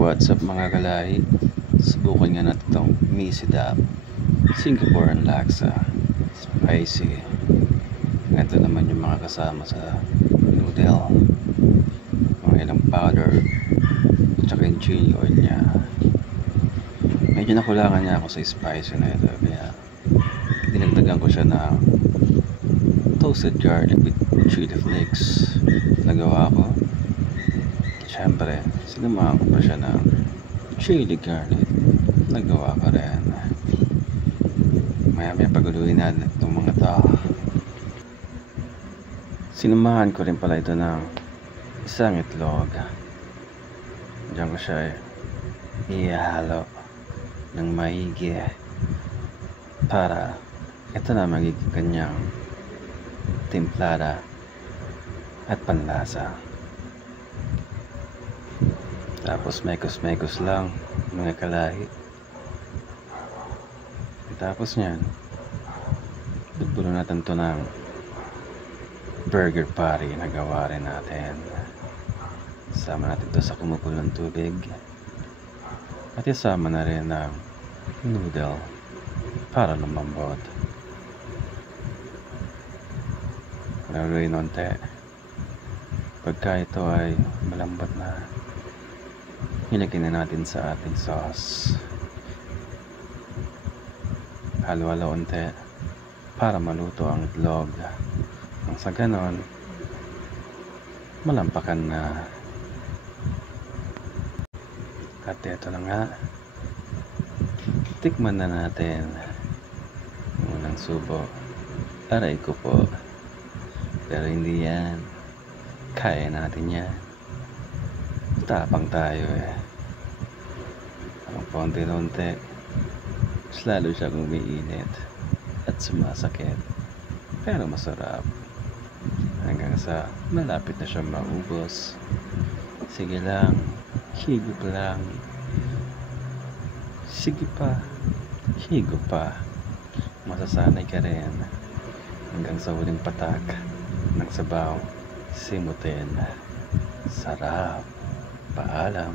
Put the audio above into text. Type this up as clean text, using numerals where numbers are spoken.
What's up mga kalahi? Subukan nga natin itong Misidap Singaporean Laksa Spicy. Ito naman yung mga kasama sa noodle, mga ilang powder at saka yung chili oil nya. Medyo nakulangan niya ako sa spicy na ito, kaya dinagdagan ko siya ng toasted garlic with chili flakes. Nagawa ko, syempre sinamahan ko pa siya ng chili garlic. Nagawa ko rin. Maya paguluin natin itong mga to. Sinamahan ko rin pala ito ng isang itlog. Diyan ko siya ihalo ng maigi para ito na magiging kanyang timplada at panlasa. Tapos mekos lang mga kalahi. Tapos nyan, bubulo natin to ng burger patty na gawa rin natin. Sama natin to sa kumukulong tubig at isama na rin ng noodle para lumambot. Laluin onte. Pagka ito ay malambot na, ilagay na natin sa ating sauce. Halo-halo onte para maluto ang itlog. Nang sa ganon, malampakan na. At ito na nga, tikman na natin. Unang subo, aray ko po, pero hindi yan, kaya natin yan. Tapang tayo ang paunti-unti, mas lalo siyang umiinit at sumasakit, pero masarap hanggang sa malapit na siyang maubos. Sige lang, higop lang, sige pa, higop pa, masasanay ka rin hanggang sa huling patak ng sabaw simutin. Sarap. Paalam.